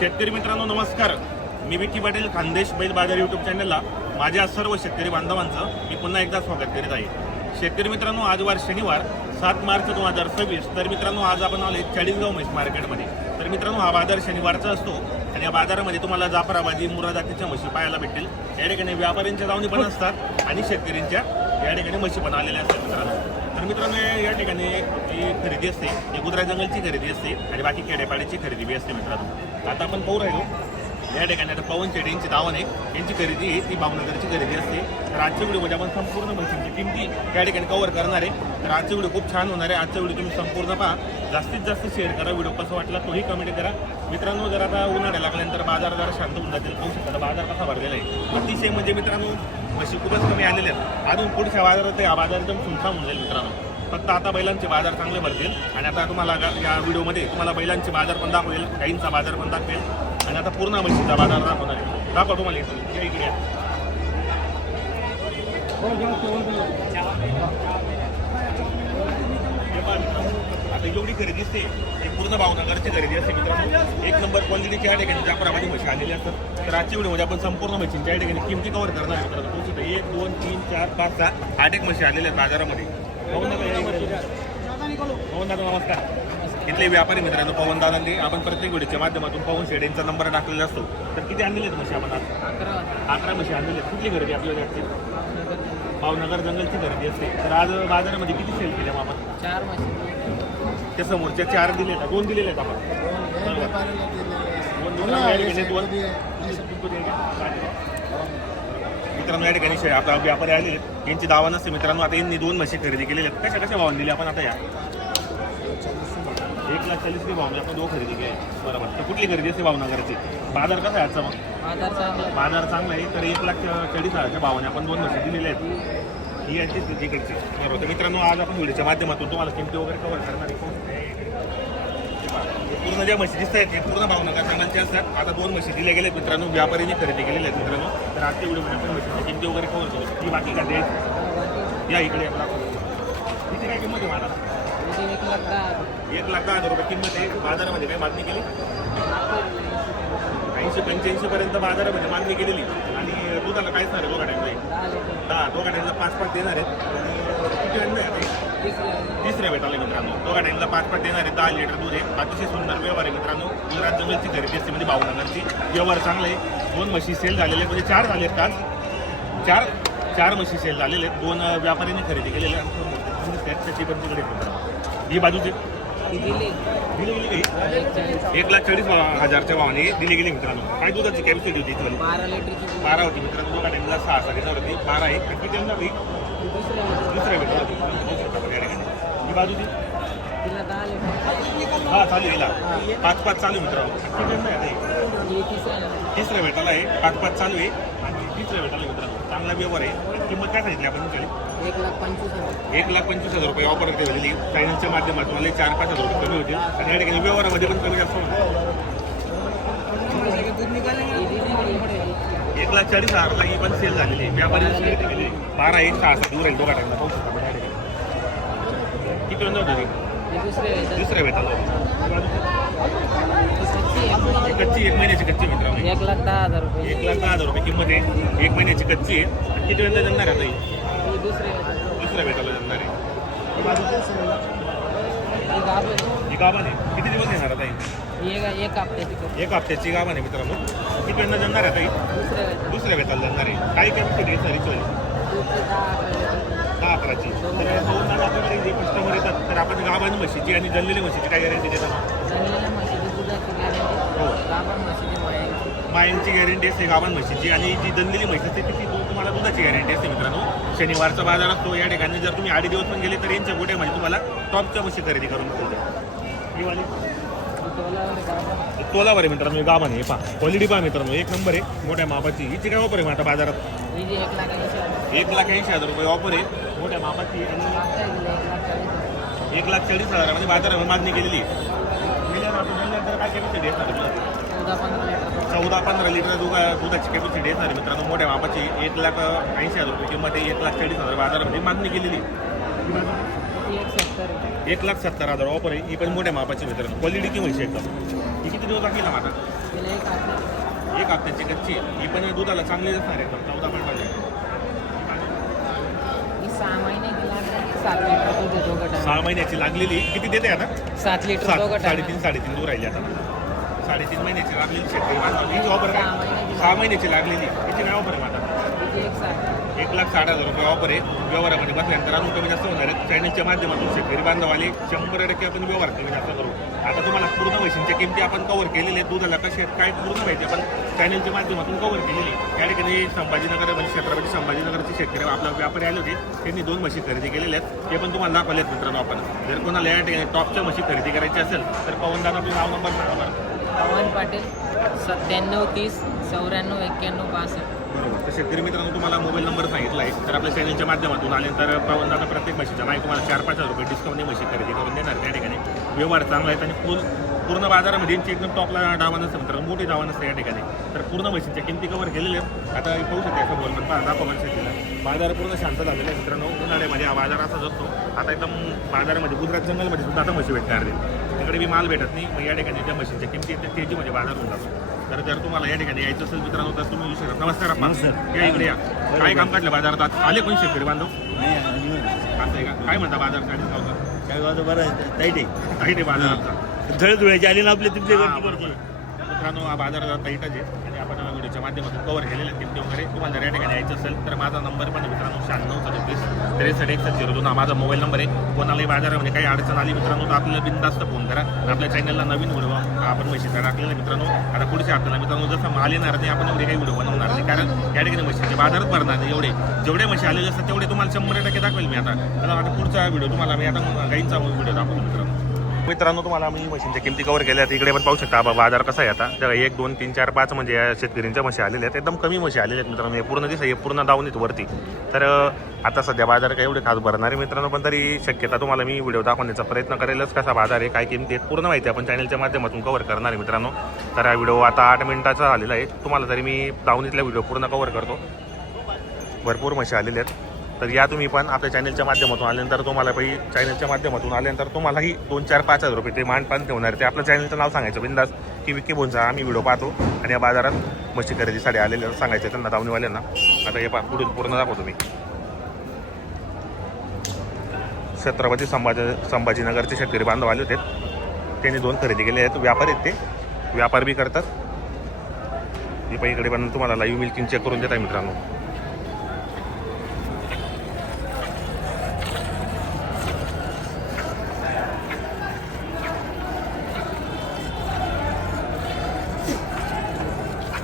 शेतकरी मित्रांनो नमस्कार. मी विकी पाटील खानदेश बैल बाजार यूट्यूब चॅनलला माझ्या सर्व शेतकरी बांधवांचं मी पुन्हा एकदा स्वागत करीत आहे. शेतकरी मित्रांनो आज वार शनिवार 7 मार्च 2026. तर मित्रांनो आज आपण आले चाळीसगाव म्हैस मार्केटमध्ये. तर मित्रांनो हा बाजार शनिवारचा असतो आणि या बाजारामध्ये तुम्हाला जाफराबादी मुर्रा जातीच्या म्हशी पाहायला भेटतील. या ठिकाणी व्यापाऱ्यांच्या दावणी पण असतात आणि शेतकऱ्यांच्या या ठिकाणी म्हशी पण आलेल्या असतात मित्रांनो. तर मित्रांनो या ठिकाणी जी खरेदी असते ती गुजरात जंगलची खरेदी असते आणि बाकी खेड्यापाड्याची खरेदी बी असते मित्रांनो. आता आपण पाहू राहिलो या ठिकाणी आता पवन शेटे यांची दावण आहे, यांची खरेदी आहे ती भावनगरची खरेदी असते. तर आजच्या व्हिडिओमध्ये आपण संपूर्ण म्हशींची किमती या ठिकाणी कव्हर करणार आहे. तर आजचा व्हिडिओ खूप छान होणार आहे. आजचा व्हिडिओ तुम्ही संपूर्ण पहा, जास्तीत जास्त शेअर करा. व्हिडिओ कसा वाटला तोही कमेंट करा मित्रांनो. जर आता उन्हाळ्या लागल्यानंतर बाजार जरा शांत होऊन जातील. पाहू शकता बाजार कसा भरलेला आहे. अतिशय म्हणजे मित्रांनो म्हशी खूपच कमी आलेल्या आहेत. अजून पुढच्या बाजारात हा बाजार एकदम सुनसान होऊन जाईल मित्रांनो. फक्त आता बैलांचे बाजार चांगले भरतील आणि आता तुम्हाला या व्हिडिओमध्ये तुम्हाला बैलांचे बाजार पण दाखवेल, गाईंचा बाजार पण दाखवेल आणि आता पूर्ण म्हशीचा बाजार दाखवणार आहे. दाखवा तुम्हाला इकडे आता एवढी खरेदी असते ही पूर्ण भावनगरची खरेदी असते मित्रांनो. एक नंबर क्वालिटीच्या ठिकाणी जाफराबादी म्हशी आलेली असतात. तर आजच्या व्हिडिओमध्ये आपण संपूर्ण म्हशींच्या ठिकाणी किमती कव्हर करणार आहे मित्रांनो. 1 2 3 4 5 6 8 एक म्हशी आलेल्या आहेत बाजारामध्ये. पवन दादा नमस्कार. इथले व्यापारी मित्रांनो पवन दादांनी आपण प्रत्येक व्हिडिओच्या माध्यमातून पवन शेडेंचा नंबर टाकलेला असतो. तर किती आणलेले आहेत म्हशी आपण आज? 11 म्हशी आणलेले आहेत. कुठली खरेदी आपल्याला असते? भावनगर जंगलची खरेदी असते. तर आज बाजारामध्ये किती सेल केल्या मग आपण? 4 म्हशी. त्या समोरच्या 4 दिले आहेत, 2 दिलेले आहेत आपण. मित्रांनो या ठिकाणी आपला व्यापारी आलेले यांची दावा नसते मित्रांनो. आता यांनी 2 म्हशी खरेदी केलेल्या आहेत. कशा भावाने दिली आपण आता या? 1,40,000 भावने आपण 2 खरेदी केली. बरोबर. तर कुठली खरेदी असते भावनगरची? बाजार कसा आहे आजचा मग? बाजार चांगला आहे. तर 1,40,000च्या भावाने आपण 2 म्हशी दिलेल्या आहेत. ही यांची तिकडची. बरोबर. तर मित्रांनो आज आपण व्हिडिओच्या माध्यमातून तुम्हाला किमती वगैरे कव्हर करणार आहे. पूर्ण ज्या म्हशी दिसत आहेत ते पूर्ण भावनगर जंगलचे असतात. आता 2 म्हशी दिल्या गेल्यात मित्रांनो, व्यापाऱ्यांनी खरेदी केलेल्या आहेत मित्रांनो. तर आजच्या व्हिडिओमध्ये आपण म्हशीची किमती वगैरे कव्हर करू. ही बाकी काय या इकडे आपला किती काय किंमत आहे मला? 1,10,000 रुपये किंमत आहे. बाजारामध्ये काय मागणी केली? 80-85 पर्यंत बाजारामध्ये मागणी केलेली. आणि दुधाला काय सांगणार दोघा टाईमला? दोघा टाईमला 5-5 देणार आहेत. किती आणलं आहे? तिसऱ्या भेटायला मित्रांनो. दोघा टाईमला 5-5 देणार आहे. 10 लिटर दूध आहे. अतिशय सुंदर व्यवहार आहे मित्रांनो. गुजरात जंगलची खरेदी असते म्हणजे भावनगरची. व्यवहार चांगला आहे. 2 म्हशी सेल झालेले आहेत म्हणजे 4 झाले आहेत काल. 4 म्हशी सेल झालेले आहेत. 2 व्यापाऱ्यांनी खरेदी केलेले आहेत. त्याची पण तिकडे ही बाजूची दिली गेली काही 1,40,000च्या भावाने दिली गेली मित्रांनो. काय दुधाची कॅपॅसिटी होती? 12 होती मित्रांनो. दोघा टाईमला 6 देणार होती. 12 आहे. किती टाईमला होती? दुसऱ्या भेटला ही बाजूची चालू हिला 5-5 चालू मित्रांनो. किती टाईमला आहे? तिसऱ्या भेटायला आहे. 5-5 चालू आहे आणि तिसऱ्या भेटायला मित्रांनो. चांगला व्यवहार आहे. किंमत काय सांगितली आपण तुमच्याकडे? 1,25,000 रुपये ऑफर केलेली. चॅनलच्या माध्यमातून मला 4-5,000 रुपये कमी होतील आणि या ठिकाणी व्यवहारामध्ये पण कमी जास्त होणार. 1,40,000ला ही पण सेल झालेली आहे. व्यापारी 12 आहे. 6 दूर आहे. दोघा टाईमला पाहू शकता. किती नंतर होती? दुसऱ्या भेटायला कच्ची 1 महिन्याची कच्ची मित्रांनो. 1,10,000 रुपये. 1,10,000 रुपये किंमत आहे. 1 महिन्याची कच्ची आहे. आणि किती वेळेला जमणार आहे आता? दुसऱ्या भेटायला जमणार आहे. ही गाभण आहे. किती दिवस येणार आता? 1 हप्त्याची गाभण आहे मित्रांनो. किती वेळेला जमणार आहे आता? दुसऱ्या भेटायला जमणार आहे. काही कॅपॅसिटी आहे सर? 10-11ची. तर आपल्याकडे जे कस्टमर येतात तर आपण गाभण म्हशीची आणि जळलेल्या म्हशीची काय गॅरंटी देतात? हो, मायांची गॅरंटी असते गाभण म्हशीची आणि जी जळलेली म्हशी असते ती तुम्हाला दुधाची गॅरंटी असते मित्रांनो. शनिवारचा बाजार असतो. या ठिकाणी जर तुम्ही 8 दिवस पण गेले तर यांच्या गोट्यामध्ये तुम्हाला टॉपच्या म्हशी खरेदी करून मिळते. ही वाली तोलावर आहे मित्रांनो. गाभण आहे. पहा क्वालिटी पहा मित्रांनो, 1 नंबर आहे. मोठ्या मापाची. हिची काय ऑफर आहे मग आता बाजारात? 1,80,000 रुपये ऑफर आहे मोठ्या मापाची. आणि 1,40,000 मध्ये बाजारामध्ये मागणी केलेली आहे. तर काय कॅपॅसिटी आहे? 14-15 लिटर दुधाची कॅपॅसिटी असणार मित्रांनो. मोठ्या मापाची 1,80,000 रुपये किंमत आहे. 1,40,000 बाजारामध्ये मागणी केलेली. 1,70,000 ऑफर आहे. ही पण मोठ्या मापाची मित्रांनो. क्वालिटीची म्हशी एकदम. ही किती दिवस लागेल ना आता? तिला एक हात एक हफ्त्याची कच्ची आहे. ही पण दुधाला चांगली असणार आहे एकदम 14.5 ही 6 महिने गेला 7 लिटर दूध देतो गटा 6 महिन्याची लागलेली किती देते आता 7 लिटर तो गटा 3.5 दूर राहिली आता 3.5 महिन्याची लागलेली शेतकरी बांधव हिची ऑफर सहा काय महिन्याची 6 महिन्याची लागलेली हिची काय ऑफर आहे आता तिची एक 7 1,60,000 रुपये ऑफर आहे. व्यवहारामध्ये बसल्यानंतर अजून कमी जास्त होणार आहे. चॅनलच्या माध्यमातून शेतकरी बांधवाले 100% आपण व्यवहार कमी जास्त करू. आता तुम्हाला पूर्ण म्हशींच्या किमती आपण कव्हर केलेले आहेत. दुधाला कशी आहेत काय पूर्ण माहिती आपण चॅनलच्या माध्यमातून कव्हर केलेली. या ठिकाणी संभाजीनगर म्हणजे छत्रपती संभाजीनगरचे शेतकरी आपला व्यापारी आले होते. त्यांनी 2 म्हशी खरेदी केलेल्या आहेत. ते पण तुम्हाला दाखवले आहेत मित्रांनो आपण. जर कोणाला या ठिकाणी टॉपच्या म्हशी खरेदी करायची असेल तर पवनदादा आपलं नाव नंबर सांगा बरं. पवन पाटील 97 30 94 91 62. बरोबर. तर शेतकरी मित्रांनो तुम्हाला मोबाईल नंबर सांगितला आहे. तर आपल्या चॅनलच्या माध्यमातून आल्यानंतर पवनदादा प्रत्येक म्हशीच्या माहिती तुम्हाला 4-5 रुपये डिस्काउंटने म्हशी खरेदी करून देणार त्या ठिकाणी. व्यवहार चांगला आहेत आणि पूर्ण बाजारामध्ये यांची एकदम टॉपला डावा नसतं मित्रांनो मोठी डावा नसते या ठिकाणी. तर पूर्ण म्हशीच्या किमती कव्हर केलेल्या आहेत. आता पाहू शकता असं बोल पण दाखवा शेतीला बाजार पूर्ण शांत झालेला आहे मित्रांनो. उन्हाळ्यामध्ये हा बाजार असाच असतो. आता एकदम बाजारामध्ये गुजरात जंगलमध्ये सुद्धा आता म्हशी भेटणार नाही. तिकडे बी माल भेटत नाही. मग या ठिकाणी ज्या म्हशीच्या किमती आहेत तेजीमध्ये बाजार होऊन जातो. तर जर तुम्हाला या ठिकाणी यायचं असेल मित्रांनो तर तुम्ही येऊ शकता. नमस्कार आपण या इकडे या. काय काम काढलं बाजारात आज आले कोणी शेतकरी बांधव आहे का काय म्हणता बाजार काय वाजता बरं ताईट आहे काही बाजाराचा धुळ्याची आली ना आपले तिथले मित्रांनो हा बाजार टाईटच आहे आणि आपण व्हिडिओच्या माध्यमातून कव्हर केलेले आहेत किमती वगैरे. तुम्हाला जर या ठिकाणी यायचं असेल तर माझा नंबर पण आहे मित्रांनो 96 37 63 हा माझा मोबाईल नंबर आहे. कोणालाही बाजारामध्ये काही अडचण आली मित्रांनो तर आपल्याला बिनधास्त फोन करा. आपल्या चॅनलला नवीन व्हिडिओ आपण म्हशीचा टाकलेला मित्रांनो. आता पुढच्या हप्त्याला मित्रांनो जसं माल येणार नाही आपण एवढे काही व्हिडिओ बनवणार नाही कारण या ठिकाणी म्हशीचे बाजारच भरणार नाही. जेवढे म्हशी आलेले असतात तेवढे तुम्हाला 100% दाखवेल मी आता. आता पुढचा व्हिडिओ तुम्हाला मी आता गाईंचा व्हिडिओ दाखवतो मित्रांनो तुम्हाला मी म्हशींच्या किमती कव्हर केल्या आहेत. इकडे पण पाहू शकता बाजार कसा आहे आता. तेव्हा 1 2 3 4 5 म्हणजे या शेतकऱ्यांच्या म्हशी आलेल्या आहेत. एकदम कमी म्हशी आलेल्या आहेत मित्रांनो. हे पूर्ण दिवस हे पूर्ण डाऊन आहेत वरती. तर आता सध्या बाजार काही एवढे खास भरणार आहे मित्रांनो. पण तरी शक्यता तुम्हाला मी व्हिडिओ दाखवण्याचा प्रयत्न करेलच. कसा बाजार आहे काय किमती आहेत पूर्ण माहिती आपण चॅनलच्या माध्यमातून कव्हर करणार आहे मित्रांनो. तर हा व्हिडिओ आता 8 मिनिटाचा झालेला आहे. तुम्हाला तरी मी दावणीतला व्हिडिओ पूर्ण कव्हर करतो. भरपूर म्हशी आलेल्या आहेत. तर या तुम्ही पण आपल्या चॅनलच्या माध्यमातून आल्यानंतर तुम्हाला चॅनलच्या माध्यमातून आल्यानंतर तुम्हालाही 2-4-5 हजार रुपये ते मानपान ठेवणार. ते आपल्या चॅनलचं नाव सांगायचं बिंदास की विक्की बोनचा आम्ही व्हिडिओ पाहतो आणि या बाजारात म्हशी खरेदीसाठी आलेल्या सांगायचं त्यांना दावणीवाल्यांना. आता हे पुढून पूर्ण दाखवतो मी. छत्रपती संभाजीनगरचे शेतकरी बांधव आले होते. त्यांनी 2 खरेदी केले आहेत. व्यापारी आहेत ते व्यापार बी करतात. हे इकडे पण तुम्हाला लाईव्ह मिल्किंग चेक करून देत आहे मित्रांनो.